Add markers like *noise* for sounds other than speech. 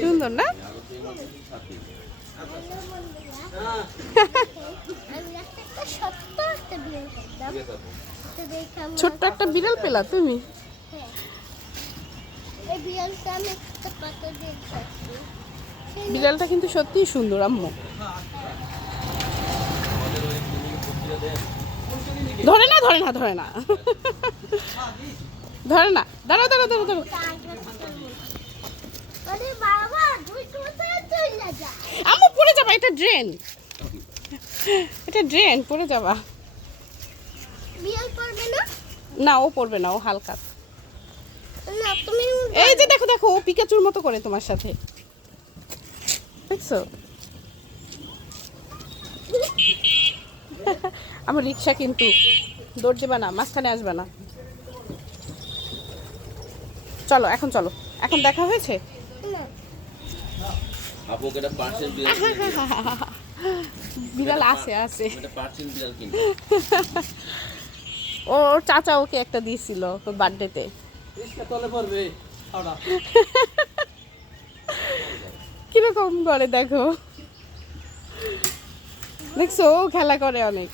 সুন্দর না? ছোট্ট একটা বিড়াল পেলা তুমি। বিড়ালটা কিন্তু সত্যিই সুন্দর, আম্মু। ধরে না ধরে না ধরে না। ধরে না দাঁড়াও দাঁড়াও দাঁড়াও দাঁড়াও যা পড়ে যাবা, এটা ড্রেন এটা ড্রেন পড়ে যাবা। না, ও পড়বে না, ও হালকা। এই যে দেখো দেখো, ও পিকাচুর মতো করে তোমার সাথে। দেখছ? আমার রিক্সা কিন্তু দৌড় দেবা না, মাঝখানে আসবে না। চলো, এখন চলো। এখন দেখা হয়েছে? আপুকে পার্সেন্ট বিড়াল *laughs* বিড়াল আছে আছে। পার্সেন্ট বিড়াল কিনে ওর চাচা ওকে একটা দিয়েছিল ওর বার্থডেতে। তলে পড়বে কীরকম করে দেখো। দেখছ ও খেলা করে অনেক।